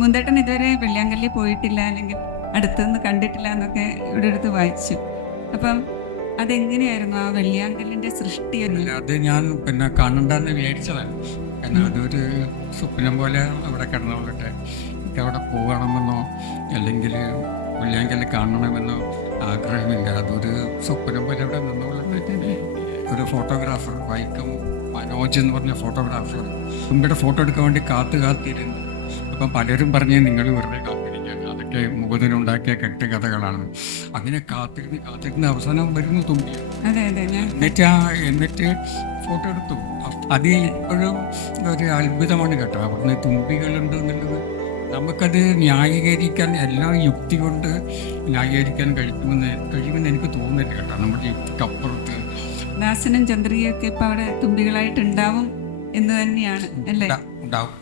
മുന്തേട്ടൻ ഇതുവരെ വെള്ളിയാങ്കല്ലി പോയിട്ടില്ല, അല്ലെങ്കിൽ അടുത്തുനിന്ന് കണ്ടിട്ടില്ല എന്നൊക്കെ ഇവിടെ അടുത്ത് വായിച്ചു. അപ്പം അതെങ്ങനെയായിരുന്നു ആ വെള്ളിയാങ്കല്ലിൻ്റെ സൃഷ്ടി? അല്ല, അത് ഞാൻ പിന്നെ കാണണ്ടെന്ന് വിചാരിച്ചതാണ്. കാരണം അതൊരു സ്വപ്നം പോലെ അവിടെ കിടന്നുകൊണ്ടിട്ട് എനിക്ക് അവിടെ പോകണമെന്നോ അല്ലെങ്കിൽ വെള്ളിയാങ്കല്ല് കാണണമെന്നോ ആഗ്രഹമില്ല. അതൊരു സ്വപ്നം പോലെ അവിടെ നിന്നുകൊണ്ടിട്ട് ഒരു ഫോട്ടോഗ്രാഫർ, വൈക്കം മനോജ് എന്ന് പറഞ്ഞ ഫോട്ടോഗ്രാഫർ തുമ്പിയുടെ ഫോട്ടോ എടുക്കാൻ വേണ്ടി കാത്തിരുന്നു. അപ്പം പലരും പറഞ്ഞ് നിങ്ങൾ വെറുതെ കാത്തിരിക്കാൻ, അതൊക്കെ മുഖത്തിനുണ്ടാക്കിയ കെട്ടുകഥകളാണ്. അങ്ങനെ കാത്തിരുന്ന് അവസാനം വരുന്നു തുമ്പി. അതെ അതെ, ഞാൻ എന്നിട്ട് ഫോട്ടോ എടുത്തു. അത് ഇപ്പോഴും ഒരു അത്ഭുതമാണ് കേട്ടോ. അവിടുന്ന് തുമ്പികളുണ്ട് എന്നുള്ളത് നമുക്കത് ന്യായീകരിക്കാൻ, എല്ലാ യുക്തി കൊണ്ട് ന്യായീകരിക്കാൻ കഴിയുമെന്ന് എനിക്ക് തോന്നുന്നില്ല കേട്ടോ. നമ്മുടെ യുക്തിക്കപ്പുറത്ത് ദാസനും ചന്ദ്രികയൊക്കെ ഇപ്പം അവിടെ തുമ്പികളായിട്ടുണ്ടാവും എന്ന് തന്നെയാണ് അല്ലേ? ഉണ്ടാവും.